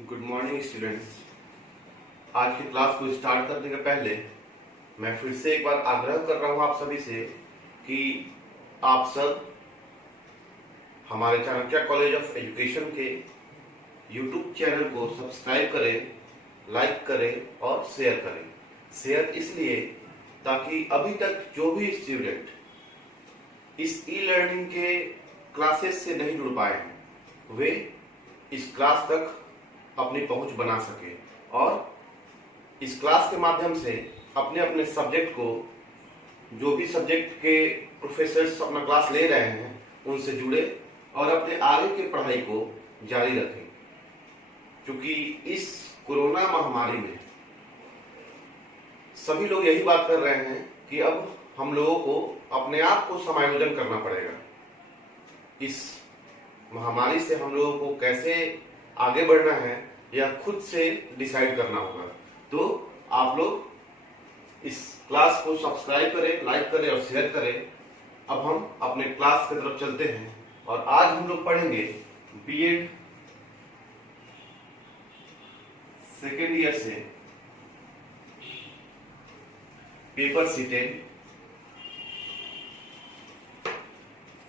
Good morning students. आज की class को स्टार्ट करने के पहले मैं फिर से एक बार आग्रह कर रहा हूं आप सभी से कि आप सब हमारे चाणक्य कॉलेज ऑफ एजुकेशन के यूट्यूब चैनल को सब्सक्राइब करें, लाइक करें और शेयर करें। शेयर इसलिए ताकि अभी तक जो भी स्टूडेंट इस ई लर्निंग के क्लासेस से नहीं जुड़ पाए हैं वे इस क्लास तक अपनी पहुंच बना सके और इस क्लास के माध्यम से अपने अपने सब्जेक्ट को, जो भी सब्जेक्ट के प्रोफेसर्स अपना क्लास ले रहे हैं उनसे जुड़े और अपने आगे की पढ़ाई को जारी रखें। क्योंकि इस कोरोना महामारी में सभी लोग यही बात कर रहे हैं कि अब हम लोगों को अपने आप को समायोजन करना पड़ेगा। इस महामारी से हम लोगों को कैसे आगे बढ़ना है यह खुद से डिसाइड करना होगा। तो आप लोग इस क्लास को सब्सक्राइब करें, लाइक करें और शेयर करें। अब हम अपने क्लास की तरफ चलते हैं और आज हम लोग पढ़ेंगे बीएड सेकेंड ईयर से पेपर C10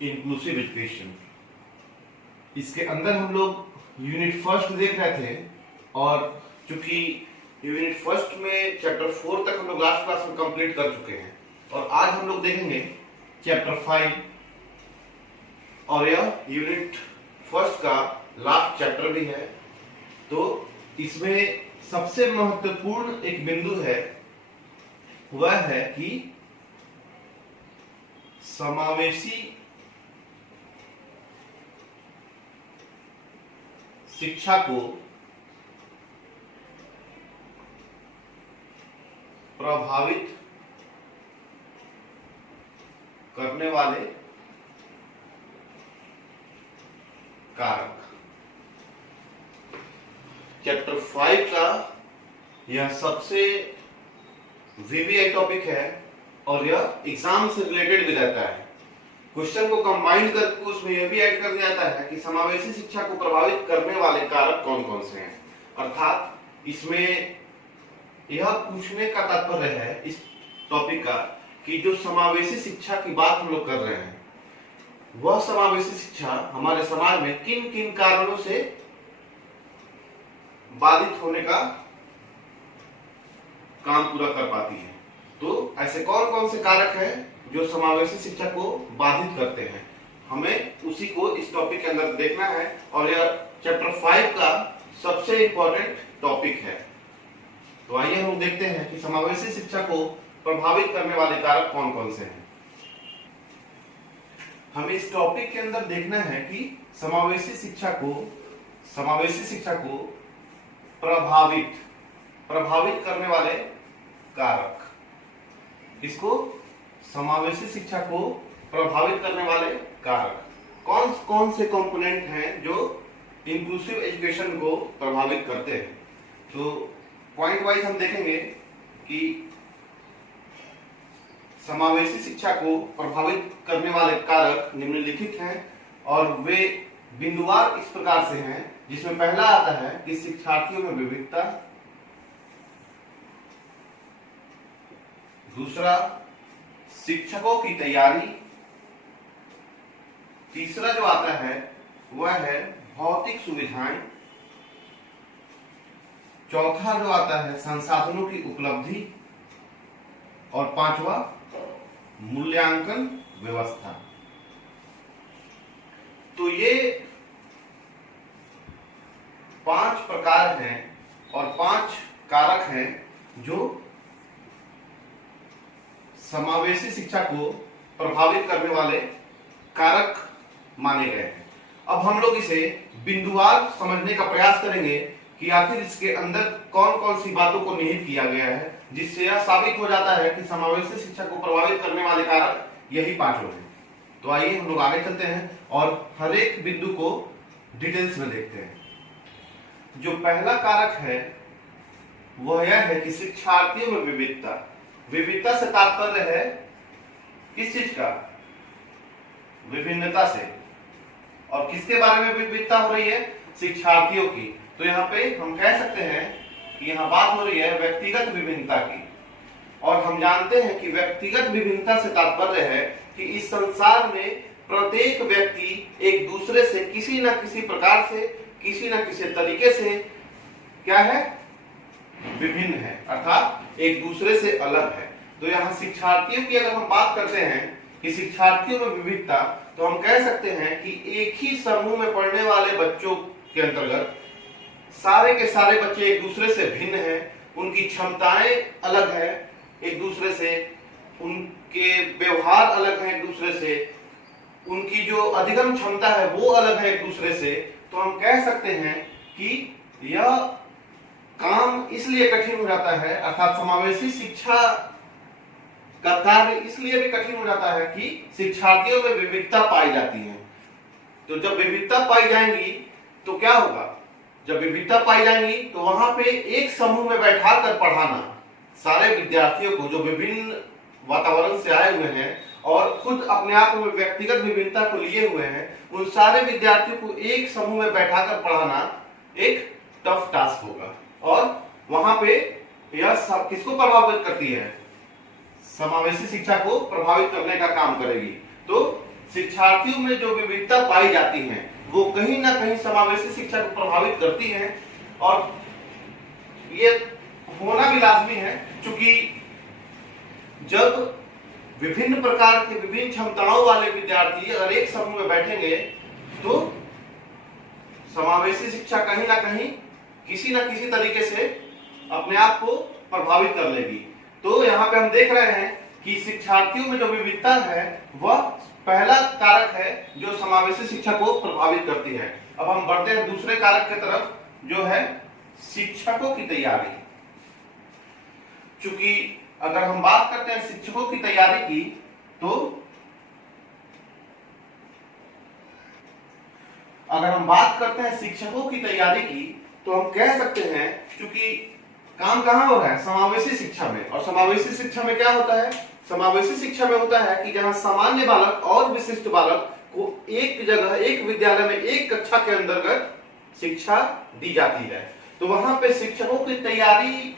इंक्लूसिव एजुकेशन। इसके अंदर हम लोग यूनिट फर्स्ट देख रहे थे और चूंकि यूनिट फर्स्ट में चैप्टर 4 तक हम लोग लास्ट क्लास में कंप्लीट कर चुके हैं और आज हम लोग देखेंगे चैप्टर 5 और यह यूनिट फर्स्ट का लास्ट चैप्टर भी है। तो इसमें सबसे महत्वपूर्ण एक बिंदु है, वह है कि समावेशी शिक्षा को प्रभावित करने वाले कारक। चैप्टर 5 का यह सबसे वीवीआई टॉपिक है और यह एग्जाम से रिलेटेड भी रहता है। क्वेश्चन को कंबाइन करके उसमें यह भी ऐड कर दिया जाता है कि समावेशी शिक्षा को प्रभावित करने वाले कारक कौन कौन से हैं। अर्थात इसमें यह पूछने का तात्पर्य है इस टॉपिक का कि जो समावेशी शिक्षा की बात हम लोग कर रहे हैं वह समावेशी शिक्षा हमारे समाज में किन किन कारणों से बाधित होने का काम पूरा कर पाती है। तो ऐसे कौन कौन से कारक हैं जो समावेशी शिक्षा को बाधित करते हैं, हमें उसी को इस टॉपिक के अंदर देखना है और यह चैप्टर 5 का सबसे इंपॉर्टेंट टॉपिक है। तो आइए हम देखते हैं कि समावेशी शिक्षा को प्रभावित करने वाले कारक कौन कौन से हैं। हमें इस टॉपिक के अंदर देखना है कि समावेशी शिक्षा को प्रभावित करने वाले कारक। इसको समावेशी शिक्षा को प्रभावित करने वाले कारक कौन कौन से कंपोनेंट हैं जो इंक्लूसिव एजुकेशन को प्रभावित करते हैं। तो पॉइंट वाइज हम देखेंगे कि समावेशी शिक्षा को प्रभावित करने वाले कारक निम्नलिखित हैं और वे बिंदुवार इस प्रकार से हैं, जिसमें पहला आता है कि शिक्षार्थियों में विविधता, दूसरा शिक्षकों की तैयारी, तीसरा जो आता है वह है भौतिक सुविधाएं, चौथा जो आता है संसाधनों की उपलब्धि और पांचवा मूल्यांकन व्यवस्था। तो ये 5 प्रकार हैं और 5 कारक हैं जो समावेशी शिक्षा को प्रभावित करने वाले कारक माने गए हैं। अब हम लोग इसे बिंदुवार समझने का प्रयास करेंगे कि आखिर इसके अंदर कौन कौन सी बातों को निहित किया गया है, जिससे यह साबित हो जाता है कि समावेशी शिक्षा को प्रभावित करने वाले कारक यही 5 हैं। तो आइए हम लोग आगे चलते हैं और हर एक बिंदु को डिटेल्स में देखते हैं। जो पहला कारक है वह यह है कि शिक्षार्थियों में विविधता। विविधता से तात्पर्य है किस चीज का? विभिन्नता से। और किसके बारे में विविधता हो रही है? शिक्षार्थियों की। तो यहाँ पे हम कह सकते हैं कि यहाँ बात हो रही है व्यक्तिगत विभिन्नता की, और हम जानते हैं कि व्यक्तिगत विभिन्नता से तात्पर्य है कि इस संसार में प्रत्येक व्यक्ति एक दूसरे से किसी न किसी प्रकार से, किसी न किसी तरीके से क्या है, विभिन्न है, अर्थात एक दूसरे से अलग है। तो यहाँ शिक्षार्थियों की अगर हम बात करते हैं कि शिक्षार्थियों में विविधता, तो हम कह सकते हैं कि एक ही समूह में पढ़ने वाले बच्चों के अंतर्गत सारे के सारे बच्चे एक दूसरे से भिन्न हैं, उनकी क्षमताएं अलग है एक दूसरे से, उनके व्यवहार अलग है एक दूसरे से, उनकी जो अधिगम क्षमता है वो अलग है एक दूसरे से। तो हम कह सकते हैं कि यह काम इसलिए कठिन हो जाता है, अर्थात समावेशी शिक्षा का कार्य इसलिए भी कठिन हो जाता है कि शिक्षार्थियों में विविधता पाई जाती है। तो जब विविधता पाई जाएंगी तो क्या होगा, जब विविधता पाई जाएंगी तो वहां पे एक समूह में बैठा कर पढ़ाना सारे विद्यार्थियों को जो विभिन्न वातावरण से आए हुए हैं और खुद अपने आप में व्यक्तिगत विभिन्नता को लिए हुए हैं, उन सारे विद्यार्थियों को एक समूह में बैठाकर पढ़ाना एक टफ टास्क होगा। और वहां पे यह सब किसको प्रभावित करती है, समावेशी शिक्षा को प्रभावित करने का काम करेगी। तो शिक्षार्थियों में जो विविधता पाई जाती है वो कहीं ना कहीं समावेशी शिक्षा को प्रभावित करती है, और ये होना भी लाजमी है, क्योंकि जब विभिन्न प्रकार के विभिन्न क्षमताओं वाले विद्यार्थी अगर एक समूह में बैठेंगे तो समावेशी शिक्षा कहीं ना कहीं किसी न किसी तरीके से अपने आप को प्रभावित कर लेगी। तो यहाँ पे हम देख रहे हैं कि शिक्षार्थियों में जो विविधता है वह पहला कारक है जो समावेशी शिक्षा को प्रभावित करती है। अब हम बढ़ते हैं दूसरे कारक की तरफ, जो है शिक्षकों की तैयारी। चूंकि अगर हम बात करते हैं शिक्षकों की तैयारी की, तो अगर हम बात करते हैं शिक्षकों की तैयारी की तो हम कह सकते हैं, क्योंकि काम कहां हो रहा है, समावेशी शिक्षा में। और समावेशी शिक्षा में क्या होता है, समावेशी शिक्षा में होता है कि जहां सामान्य बालक और विशिष्ट बालक को एक जगह, एक विद्यालय में, एक कक्षा के अंतर्गत शिक्षा दी जाती है। तो वहां पे शिक्षकों की तैयारी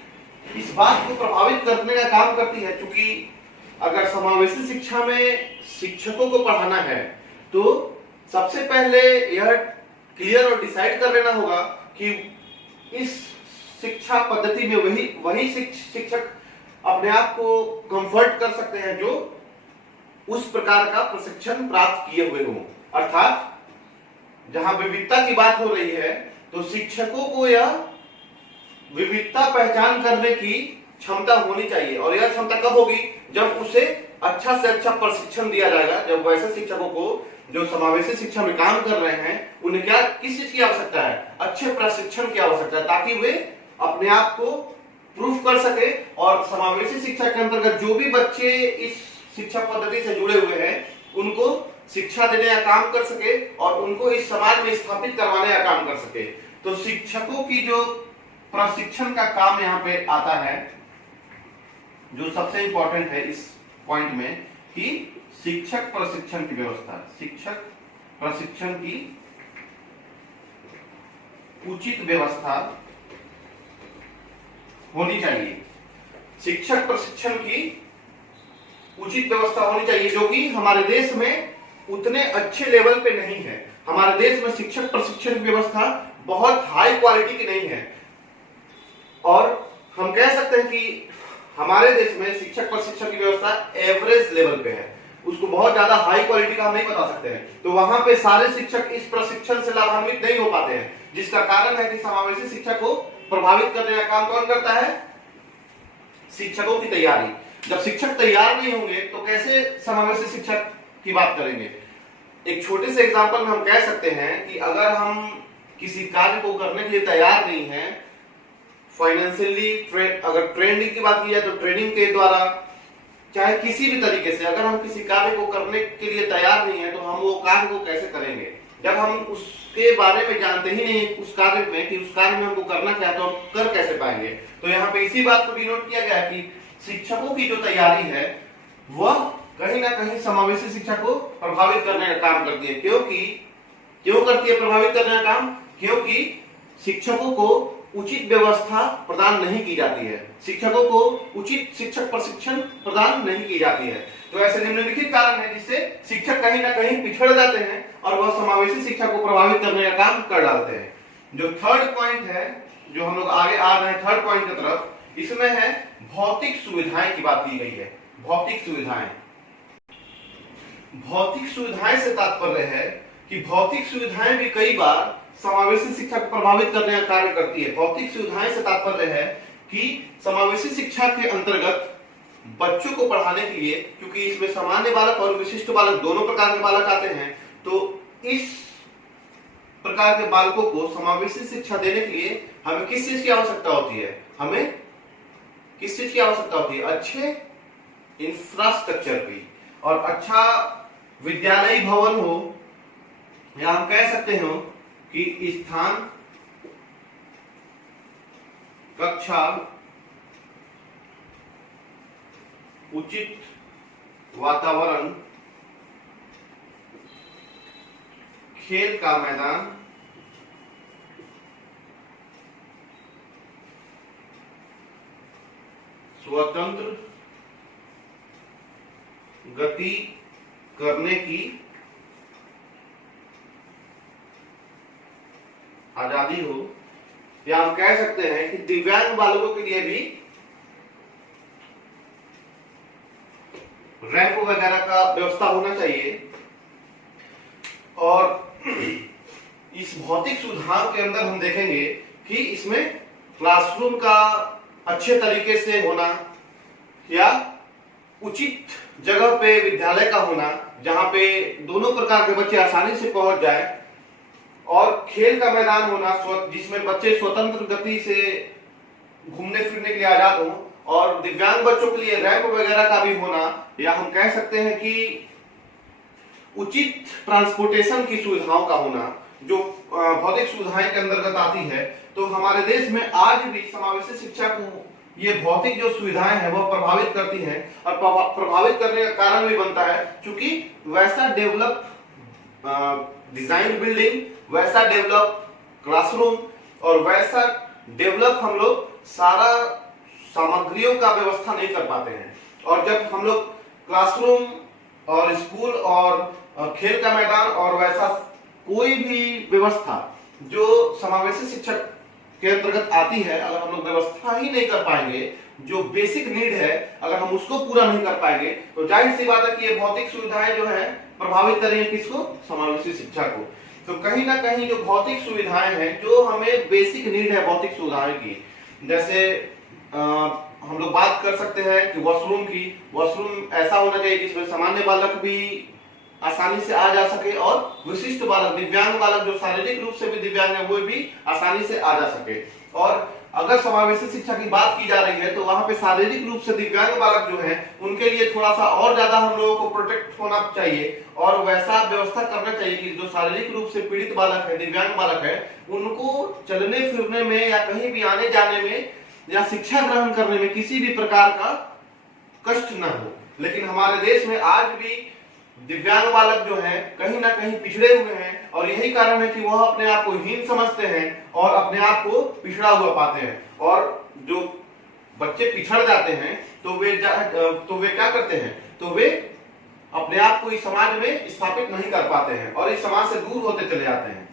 इस बात को प्रभावित करने का काम करती है, क्योंकि अगर समावेशी शिक्षा में शिक्षकों को पढ़ाना है तो सबसे पहले यह क्लियर और डिसाइड कर लेना होगा कि इस शिक्षा पद्धति में वही शिक्षक अपने आप को कंफर्ट कर सकते हैं जो उस प्रकार का प्रशिक्षण प्राप्त किए हुए हों। अर्थात जहां विविधता की बात हो रही है तो शिक्षकों को यह विविधता पहचान करने की क्षमता होनी चाहिए, और यह क्षमता कब होगी, जब उसे अच्छा से अच्छा प्रशिक्षण दिया जाएगा। जब वैसे शिक्षकों को जो समावेशी शिक्षा में काम कर रहे हैं उन्हें क्या, किस चीज की आवश्यकता है, अच्छे प्रशिक्षण की आवश्यकता है, ताकि वे अपने आप को प्रूफ कर सके और समावेशी शिक्षा के अंतर्गत जो भी बच्चे इस शिक्षा पद्धति से जुड़े हुए हैं उनको शिक्षा देने का काम कर सके और उनको इस समाज में स्थापित करवाने का काम कर सके। तो शिक्षकों की जो प्रशिक्षण का काम यहाँ पे आता है, जो सबसे इंपॉर्टेंट है इस पॉइंट में, कि शिक्षक प्रशिक्षण की व्यवस्था, शिक्षक प्रशिक्षण की उचित व्यवस्था होनी चाहिए। शिक्षक प्रशिक्षण की उचित व्यवस्था होनी चाहिए, जो कि हमारे देश में उतने अच्छे लेवल पे नहीं है। हमारे देश में शिक्षक प्रशिक्षण की व्यवस्था बहुत हाई क्वालिटी की नहीं है, और हम कह सकते हैं कि हमारे देश में शिक्षक प्रशिक्षण की व्यवस्था एवरेज लेवल पे है, उसको बहुत ज्यादा हाई क्वालिटी का हम नहीं बता सकते हैं। तो वहां पे सारे शिक्षक इस प्रशिक्षण से लाभान्वित नहीं हो पाते हैं, जिसका कारण है कि समावेशी शिक्षा को प्रभावित करने का काम कौन करता है, शिक्षकों की तैयारी। जब शिक्षक तैयार नहीं होंगे तो कैसे समावेशी शिक्षक की बात करेंगे। एक छोटे से एग्जांपल में हम कह सकते हैं कि अगर हम किसी कार्य को करने के लिए तैयार नहीं है, फाइनेंशियली अगर ट्रेनिंग की बात की जाए तो ट्रेनिंग के द्वारा, चाहे किसी भी तरीके से अगर हम किसी कार्य को करने के लिए तैयार नहीं है तो हम वो कार्य को कैसे करेंगे, जब हम उसके बारे में जानते ही नहीं उस कार्य में कि उस कार्य में हमको करना क्या है तो हम कर कैसे पाएंगे। तो यहाँ पे इसी बात को भी नोट किया गया है कि शिक्षकों की जो तैयारी है वह कहीं ना कहीं समावेशी शिक्षा को प्रभावित करने का काम करती है। क्यों करती है प्रभावित करने का काम, क्योंकि शिक्षकों को उचित व्यवस्था प्रदान नहीं की जाती है, शिक्षकों को उचित शिक्षक प्रशिक्षण प्रदान नहीं की जाती है। तो ऐसे निम्नलिखित कारण है जिससे शिक्षक कहीं ना कहीं पिछड़ जाते हैं और वह समावेशी शिक्षा को प्रभावित करने का काम कर डालते हैं। जो थर्ड पॉइंट है, जो हम लोग आगे आ रहे हैं थर्ड पॉइंट की तरफ, इसमें है भौतिक सुविधाएं की बात की गई है। भौतिक सुविधाएं, भौतिक सुविधाएं से तात्पर्य है कि भौतिक सुविधाएं भी कई बार समावेशी शिक्षा को प्रभावित करने का कार्य करती है। भौतिक सुविधाएं से तात्पर्य है कि समावेशी शिक्षा के अंतर्गत बच्चों को पढ़ाने के लिए, क्योंकि इसमें सामान्य बालक और विशिष्ट बालक दोनों प्रकार के बालक आते हैं, तो इस प्रकार के बालकों को समावेशी शिक्षा देने के लिए हमें किस चीज की आवश्यकता होती है? हमें किस चीज की आवश्यकता होती है? अच्छे इंफ्रास्ट्रक्चर की, और अच्छा विद्यालय भवन हो, या हम कह सकते हो कि स्थान, कक्षा, उचित वातावरण, खेल का मैदान, स्वतंत्र गति करने की आजादी हो, या हम कह सकते हैं कि दिव्यांग बालकों के लिए भी रैंप वगैरह का व्यवस्था होना चाहिए। और इस भौतिक सुविधाओं के अंदर हम देखेंगे कि इसमें क्लासरूम का अच्छे तरीके से होना, या उचित जगह पे विद्यालय का होना जहां पे दोनों प्रकार के बच्चे आसानी से पहुंच जाए, और खेल का मैदान होना जिसमें बच्चे स्वतंत्र गति से घूमने फिरने के लिए आजाद हों, और दिव्यांग बच्चों के लिए रैंप वगैरह का भी होना, या हम कह सकते हैं कि उचित ट्रांसपोर्टेशन की सुविधाओं का होना, जो भौतिक सुविधाएं के अंतर्गत आती है। तो हमारे देश में आज भी समावेशी शिक्षा को ये भौतिक जो सुविधाएं हैं वह प्रभावित करती हैं, और प्रभावित करने का कारण भी बनता है क्योंकि वैसा डेवलप डिजाइन बिल्डिंग, वैसा डेवलप क्लासरूम, और वैसा डेवलप हम लोग सारा सामग्रियों का व्यवस्था नहीं कर पाते हैं। और जब हम लोग क्लासरूम और स्कूल और खेल का मैदान और वैसा कोई भी व्यवस्था जो समावेशी शिक्षक के अंतर्गत आती है, अगर हम लोग व्यवस्था ही नहीं कर पाएंगे, जो बेसिक नीड है अगर हम उसको पूरा नहीं कर पाएंगे, तो जाहिर सी बात है कि ये भौतिक सुविधाएं जो है प्रभावित करेंगे किसको? समावेशी शिक्षा को। तो कहीं ना कहीं जो भौतिक सुविधाएं हैं, जो हमें बेसिक नीड है भौतिक सुविधाएं की, जैसे हम लोग बात कर सकते हैं कि वॉशरूम की, वॉशरूम ऐसा होना चाहिए जिसमें सामान्य बालक भी आसानी से आ जा सके, और विशिष्ट बालक, दिव्यांग बालक जो शारीरिक रूप से भी दिव्यांग है वो भी आसानी से आ जा सके। और अगर समावेशी शिक्षा की बात की जा रही है तो वहां पे शारीरिक रूप से दिव्यांग बालक जो है उनके लिए थोड़ा सा और ज्यादा हम लोगों को प्रोटेक्ट होना चाहिए, और वैसा व्यवस्था करना चाहिए कि जो शारीरिक रूप से पीड़ित बालक है, दिव्यांग बालक है, उनको चलने फिरने में या कहीं भी आने जाने में या शिक्षा ग्रहण करने में किसी भी प्रकार का कष्ट न हो। लेकिन हमारे देश में आज भी दिव्यांग बालक जो है कहीं ना कहीं पिछड़े हुए हैं, और यही कारण है कि वह अपने आप को हीन समझते हैं और अपने आप को पिछड़ा हुआ पाते हैं। और जो बच्चे पिछड़ जाते हैं तो वे क्या करते हैं? तो वे अपने आप को इस समाज में स्थापित नहीं कर पाते हैं और इस समाज से दूर होते चले जाते हैं।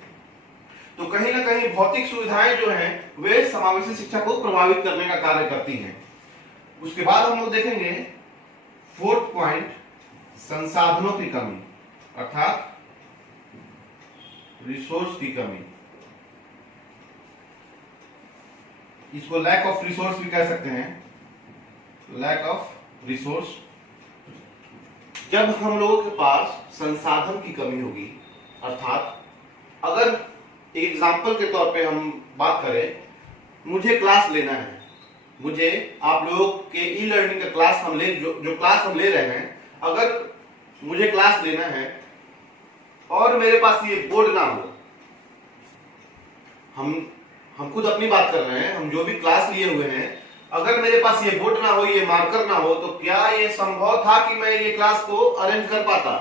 तो कहीं ना कहीं भौतिक सुविधाएं जो हैं वे समावेशी शिक्षा को प्रभावित करने का कार्य करती हैं। उसके बाद हम लोग देखेंगे फोर्थ पॉइंट, संसाधनों की कमी, अर्थात रिसोर्स की कमी। इसको लैक ऑफ रिसोर्स भी कह सकते हैं, लैक ऑफ रिसोर्स। जब हम लोगों के पास संसाधन की कमी होगी, अर्थात अगर एग्जाम्पल के तौर पे हम बात करें, मुझे क्लास लेना है, मुझे आप लोगों के ई लर्निंग का क्लास हम ले जो क्लास हम ले रहे हैं, अगर मुझे क्लास लेना है और मेरे पास ये बोर्ड ना हो, हम खुद अपनी बात कर रहे हैं, हम जो भी क्लास लिए हुए हैं, अगर मेरे पास ये बोर्ड ना हो, ये मार्कर ना हो, तो क्या ये संभव था कि मैं ये क्लास को अरेंज कर पाता?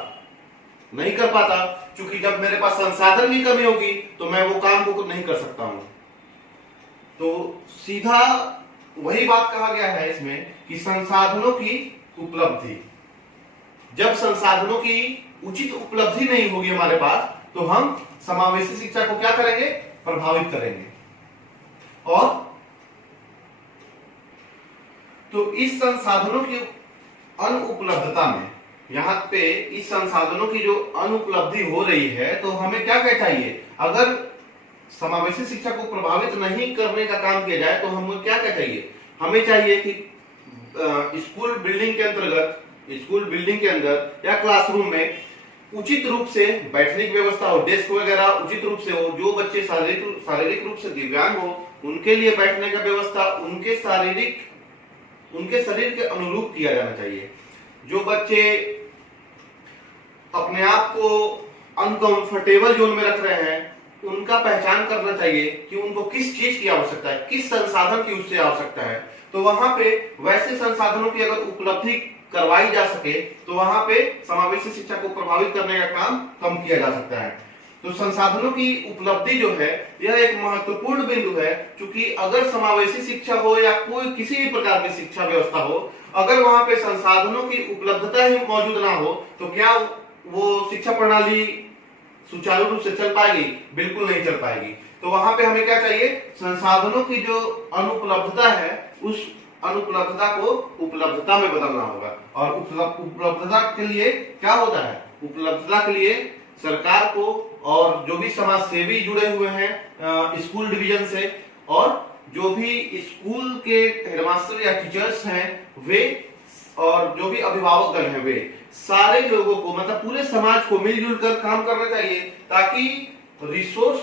नहीं कर पाता, क्योंकि जब मेरे पास संसाधन की कमी होगी तो मैं वो काम को नहीं कर सकता हूं। तो सीधा वही बात कहा गया है इसमें कि संसाधनों की उपलब्धि, जब संसाधनों की उचित उपलब्धि नहीं होगी हमारे पास तो हम समावेशी शिक्षा को क्या करेंगे, प्रभावित करेंगे। और तो इस संसाधनों की अनुपलब्धता में, यहां पे इस संसाधनों की जो अनुपलब्धि हो रही है तो हमें क्या क्या चाहिए, अगर समावेशी शिक्षा को प्रभावित नहीं करने का काम किया जाए तो हमें क्या क्या चाहिए, हमें चाहिए कि स्कूल बिल्डिंग के अंतर्गत, स्कूल बिल्डिंग के अंदर या क्लासरूम में उचित रूप से बैठने की व्यवस्था हो, डेस्क वगैरह उचित रूप से हो, जो बच्चे शारीरिक रूप से दिव्यांग हो उनके लिए बैठने का व्यवस्था उनके शरीर के अनुरूप किया जाना चाहिए। जो बच्चे अपने आप को अनकंफर्टेबल जोन में रख रहे हैं उनका पहचान करना चाहिए कि उनको किस चीज की आवश्यकता है, किस संसाधन की उससे आवश्यकता है। तो वहां पे वैसे संसाधनों की अगर उपलब्धि करवाई जा सके तो वहां पे समावेशी शिक्षा को प्रभावित करने का काम कम किया जा सकता है। तो संसाधनों की उपलब्धि जो है यह एक महत्वपूर्ण बिंदु है, क्योंकि अगर समावेशी शिक्षा हो या कोई किसी भी प्रकार की शिक्षा व्यवस्था हो, अगर वहां पे संसाधनों की उपलब्धता ही मौजूद ना हो तो क्या वो शिक्षा प्रणाली सुचारू रूप से चल पाएगी? बिल्कुल नहीं चल पाएगी। तो वहां पे हमें क्या चाहिए, संसाधनों की जो अनुपलब्धता है उस अनुपलब्धता को उपलब्धता में बदलना होगा। और उपलब्धता के लिए क्या होता है, उपलब्धता के लिए सरकार को और जो भी समाज सेवी जुड़े हुए हैं स्कूल डिवीजन से, और जो भी स्कूल के हेडमास्टर या टीचर्स हैं वे, और जो भी अभिभावक गण हैं वे सारे लोगों को, मतलब पूरे समाज को मिलजुल कर काम करना चाहिए, ताकि रिसोर्स,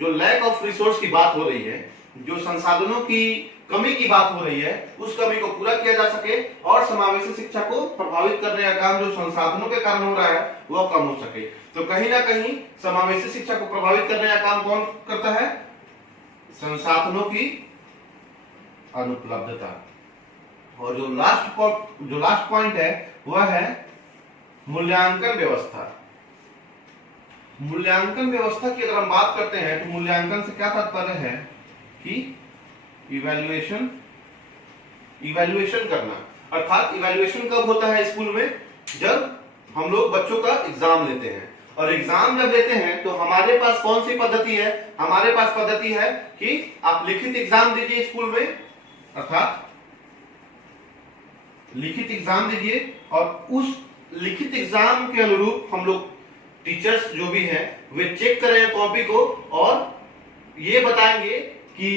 जो लैक ऑफ रिसोर्स की बात हो रही है, जो संसाधनों की कमी की बात हो रही है, उस कमी को पूरा किया जा सके और समावेशी शिक्षा को प्रभावित करने का काम जो संसाधनों के कारण हो रहा है वह कम हो सके। तो कहीं ना कहीं समावेशी शिक्षा को प्रभावित करने का काम कौन करता है, संसाधनों की अनुपलब्धता। और जो लास्ट पॉइंट है वह है मूल्यांकन व्यवस्था। मूल्यांकन व्यवस्था की अगर हम बात करते हैं तो मूल्यांकन से क्या तात्पर्य है कि इवैल्यूएशन करना, अर्थात इवैल्यूएशन कब होता है स्कूल में, जब हम लोग बच्चों का एग्जाम लेते हैं। और एग्जाम जब लेते हैं तो हमारे पास कौन सी पद्धति है, हमारे पास पद्धति है कि आप लिखित एग्जाम दीजिए स्कूल में, अर्थात लिखित एग्जाम दीजिए और उस लिखित एग्जाम के अनुरूप हम लोग टीचर्स जो भी हैं वे चेक करें कॉपी को और ये बताएंगे कि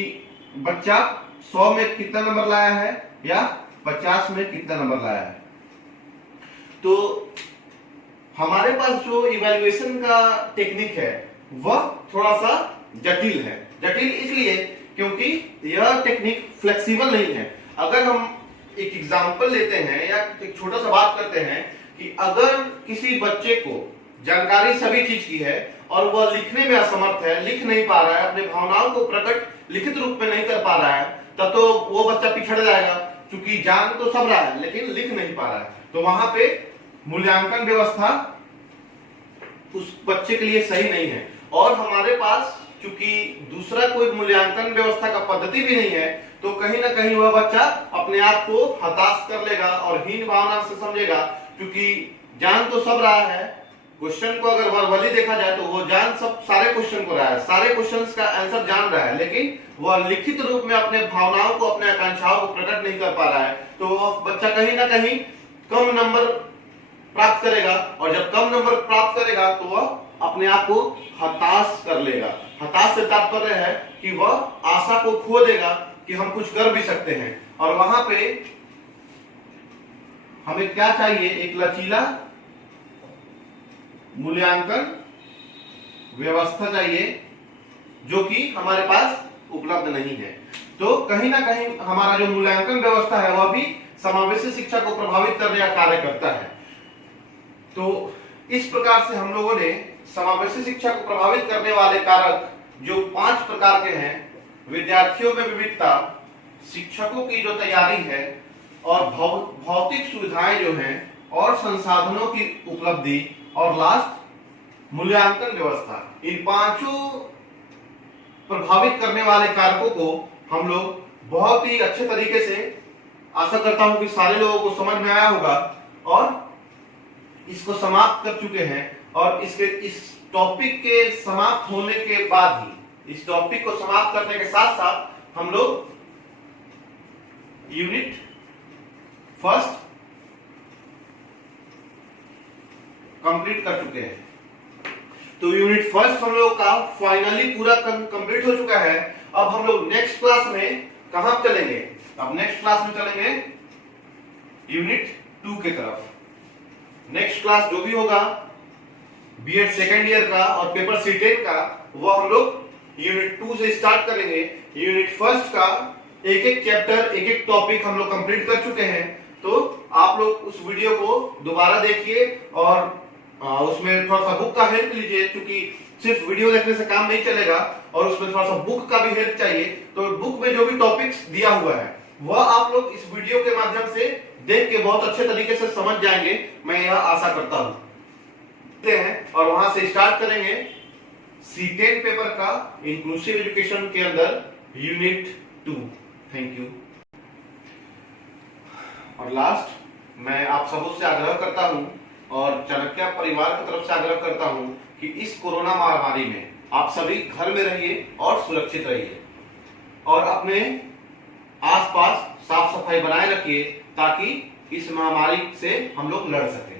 बच्चा 100 में कितना नंबर लाया है या 50 में कितना नंबर लाया है। तो हमारे पास जो इवैल्यूएशन का टेक्निक है वह थोड़ा सा जटिल है। जटिल इसलिए क्योंकि यह टेक्निक फ्लेक्सिबल नहीं है। अगर हम एक एग्जांपल लेते हैं या एक छोटा सा बात करते हैं कि अगर किसी बच्चे को जानकारी सभी चीज की है और वह लिखने में असमर्थ है, लिख नहीं पा रहा है, अपने भावनाओं को प्रकट लिखित रूप में नहीं कर पा रहा है, तब तो वो बच्चा पिछड़ जाएगा, क्योंकि जान तो सब रहा है लेकिन लिख नहीं पा रहा है। तो वहां पे मूल्यांकन व्यवस्था उस बच्चे के लिए सही नहीं है। और हमारे पास चूंकि दूसरा कोई मूल्यांकन व्यवस्था का पद्धति भी नहीं है, तो कहीं ना कहीं वह बच्चा अपने आप को हताश कर लेगा और हीन भावना से समझेगा, क्योंकि जान तो सब रहा है। क्वेश्चन को अगर वर्बली देखा जाए तो वो जान सब सारे क्वेश्चन को रहा है, सारे क्वेश्चंस का आंसर जान रहा है, लेकिन वह लिखित रूप में अपने भावनाओं को, अपने आकांक्षाओं को प्रकट नहीं कर पा रहा है। तो वह बच्चा कहीं ना कहीं कम नंबर प्राप्त करेगा, और जब कम नंबर प्राप्त करेगा तो वह अपने आप को हताश कर लेगा। हताश से तात्पर्य है कि वह आशा को खो देगा कि हम कुछ कर भी सकते हैं। और वहां पे हमें क्या चाहिए, एक लचीला मूल्यांकन व्यवस्था चाहिए जो कि हमारे पास उपलब्ध नहीं है। तो कहीं ना कहीं हमारा जो मूल्यांकन व्यवस्था है वह भी समावेशी शिक्षा को प्रभावित करने का कार्य करता है। तो इस प्रकार से हम लोगों ने समावेशी शिक्षा को प्रभावित करने वाले कारक जो 5 प्रकार के हैं, विद्यार्थियों में विविधता, शिक्षकों की जो तैयारी है, और भौतिक सुविधाएं जो हैं, और संसाधनों की उपलब्धि, और लास्ट मूल्यांकन व्यवस्था, इन 5 प्रभावित करने वाले कारकों को हम लोग बहुत ही अच्छे तरीके से, आशा करता हूं कि सारे लोगों को समझ में आया होगा और इसको समाप्त कर चुके हैं। और इस टॉपिक के समाप्त होने के बाद ही, इस टॉपिक को समाप्त करने के साथ साथ हम लोग यूनिट फर्स्ट कंप्लीट कर चुके हैं। तो यूनिट फर्स्ट हम लोग का फाइनली पूरा कंप्लीट हो चुका है। अब हम लोग नेक्स्ट क्लास में कहां चलेंगे? अब नेक्स्ट क्लास में चलेंगे यूनिट 2 के तरफ। नेक्स्ट क्लास जो भी होगा बीएड सेकेंड ईयर का और पेपर C10 का, वो हम लोग यूनिट 2 से स्टार्ट करेंगे। यूनिट फर्स्ट का एक एक चैप्टर, एक एक टॉपिक हम लोग कंप्लीट कर चुके हैं। तो आप लोग उस वीडियो को दोबारा देखिए और उसमें थोड़ा सा बुक का हेल्प लीजिए, क्योंकि सिर्फ वीडियो देखने से काम नहीं चलेगा और उसमें थोड़ा सा बुक का भी हेल्प चाहिए। तो बुक में जो भी टॉपिक्स दिया हुआ है वह आप लोग इस वीडियो के माध्यम से देख के बहुत अच्छे तरीके से समझ जाएंगे, मैं यह आशा करता हूं। और वहां से स्टार्ट करेंगे C10 पेपर का इंक्लूसिव एजुकेशन के अंदर यूनिट 2। Thank you. और लास्ट मैं आप सबों से आग्रह करता हूं और चाणक्य परिवार की तरफ से आग्रह करता हूं कि इस कोरोना महामारी में आप सभी घर में रहिए और सुरक्षित रहिए और अपने आसपास साफ सफाई बनाए रखिए, ताकि इस महामारी से हम लोग लड़ सकें।